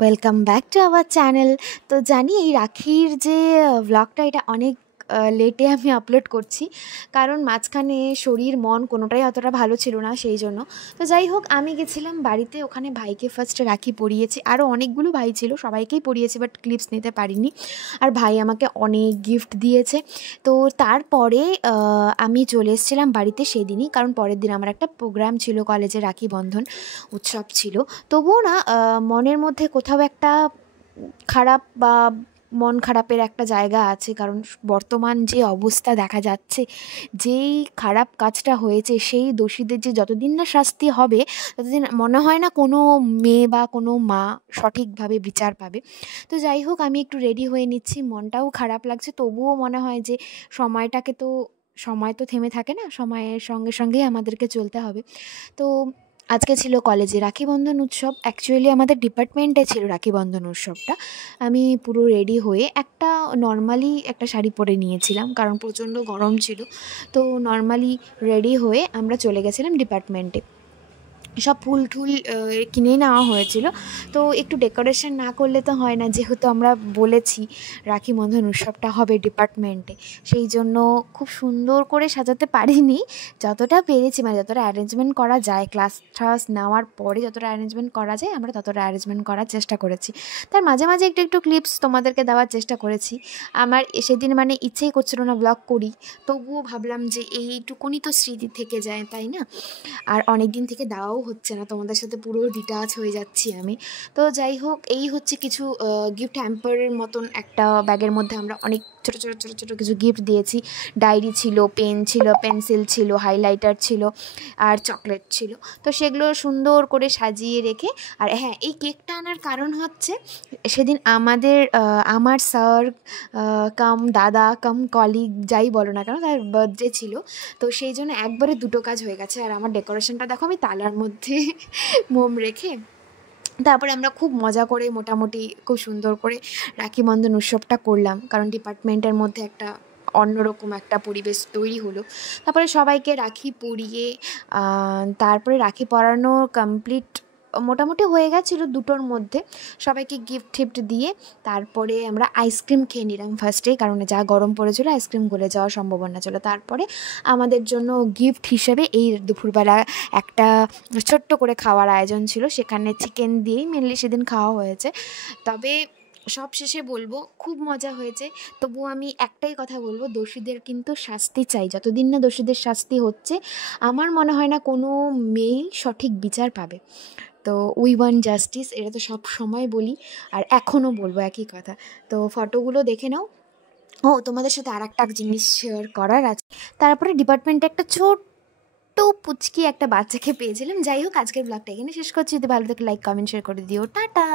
Welcome back to our channel. তো জানি এই রাখির যে ব্লগটা এটা অনেক লেটে আমি আপলোড করছি, কারণ মাঝখানে শরীর মন কোনোটাই অতটা ভালো ছিল না, সেই জন্য। তো যাই হোক, আমি গেছিলাম বাড়িতে, ওখানে ভাইকে ফার্স্টে রাখি পরিয়েছি, আরও অনেকগুলো ভাই ছিল, সবাইকেই পরিয়েছি, বাট ক্লিপস নিতে পারিনি। আর ভাই আমাকে অনেক গিফট দিয়েছে। তো তারপরে আমি চলে এসেছিলাম বাড়িতে সেদিনই, কারণ পরের দিন আমার একটা প্রোগ্রাম ছিল, কলেজে রাখি বন্ধন উৎসব ছিল। তবুও না মনের মধ্যে কোথাও একটা খারাপ বা মন খারাপের একটা জায়গা আছে, কারণ বর্তমান যে অবস্থা দেখা যাচ্ছে, যেই খারাপ কাজটা হয়েছে সেই দোষীদের যে যতদিন না শাস্তি হবে ততদিন মনে হয় না কোনো মেয়ে বা কোনো মা সঠিকভাবে বিচার পাবে। তো যাই হোক, আমি একটু রেডি হয়ে নিচ্ছি, মনটাও খারাপ লাগছে, তবুও মনে হয় যে সময় তো থেমে থাকে না, সময়ের সঙ্গে সঙ্গেই আমাদেরকে চলতে হবে। তো আজকে ছিল কলেজে রাখি বন্ধন উৎসব, অ্যাকচুয়ালি আমাদের ডিপার্টমেন্টে ছিল রাখি বন্ধন উৎসবটা। আমি পুরো রেডি হয়ে নর্মালি একটা শাড়ি পরে নিয়েছিলাম, কারণ প্রচণ্ড গরম ছিল। তো নর্মালি রেডি হয়ে আমরা চলে গেছিলাম ডিপার্টমেন্টে। সব ফুল টুল কিনে নেওয়া হয়েছিল। তো একটু ডেকোরেশন না করলে তো হয় না, যেহেতু আমরা বলেছি রাখি বন্ধন উৎসবটা হবে ডিপার্টমেন্টে, সেই জন্য খুব সুন্দর করে সাজাতে পারিনি। যতটা পেরেছি, মানে যতটা অ্যারেঞ্জমেন্ট করা যায়, ক্লাস ট্লাস নেওয়ার পরে যতটা অ্যারেঞ্জমেন্ট করা যায় আমরা ততটা অ্যারেঞ্জমেন্ট করার চেষ্টা করেছি। তার মাঝে মাঝে একটু একটু ক্লিপস তোমাদেরকে দেওয়ার চেষ্টা করেছি। আমার সেদিন মানে ইচ্ছেই করছিল না ব্লগ করি, তবুও ভাবলাম যে এইটুকুনি তো স্মৃতি থেকে যায়, তাই না? আর অনেক দিন থেকে দেওয়াও হচ্ছে না, তোমাদের সাথে পুরো ডিটাচ হয়ে যাচ্ছি আমি। তো যাই হোক, এই হচ্ছে কিছু গিফট হ্যাম্পারের মতন একটা ব্যাগের মধ্যে আমরা অনেক ছোটো ছোটো ছোটো ছোটো কিছু গিফট দিয়েছি। ডায়েরি ছিল, পেন ছিল, পেন্সিল ছিল, হাইলাইটার ছিল, আর চকলেট ছিল। তো সেগুলো সুন্দর করে সাজিয়ে রেখে, আর হ্যাঁ, এই কেকটা আনার কারণ হচ্ছে সেদিন আমার স্যার কাম দাদা কাম কলিগ যাই বলো না কেন, তার বার্থডে ছিল। তো সেই জন্য একবারে দুটো কাজ হয়ে গেছে। আর আমার ডেকোরেশনটা দেখো, আমি তালার মধ্যে মোম রেখে তারপরে আমরা খুব মজা করে মোটামুটি খুব সুন্দর করে রাখি বন্ধন উৎসবটা করলাম, কারণ ডিপার্টমেন্টের মধ্যে একটা অন্যরকম একটা পরিবেশ তৈরি হলো। তারপরে সবাইকে রাখি পরিয়ে তারপরে রাখি পরানো কমপ্লিট মোটামুটি হয়ে গেছিলো দুটোর মধ্যে। সবাইকে গিফট টিফট দিয়ে তারপরে আমরা আইসক্রিম খেয়ে নিলাম ফার্স্টে, কারণ যা গরম পড়েছিলো আইসক্রিম গলে যাওয়ার সম্ভাবনা ছিল। তারপরে আমাদের জন্য গিফট হিসেবে এই দুপুরবেলা একটা ছোট্ট করে খাওয়ার আয়োজন ছিল, সেখানে চিকেন দিয়েই মেনলি সেদিন খাওয়া হয়েছে। তবে সব শেষে বলবো খুব মজা হয়েছে। তবুও আমি একটাই কথা বলবো, দোষীদের কিন্তু শাস্তি চাই। যতদিন না দোষীদের শাস্তি হচ্ছে, আমার মনে হয় না কোনো মেয়েই সঠিক বিচার পাবে। তো উই ওয়ান্ট জাস্টিস, এটা তো সব সময় বলি, আর এখনও বলবো একই কথা। তো ফটোগুলো দেখে নাও। ও, তোমাদের সাথে আর একটা জিনিস শেয়ার করার আছে। তারপরে ডিপার্টমেন্টে একটা ছোট্ট পুচকি একটা বাচ্চাকে পেয়েছিলাম। যাই হোক, আজকের ব্লগটা এখানে শেষ করছি। যদি ভালো থাকে লাইক কমেন্ট শেয়ার করে দিও। টাটা।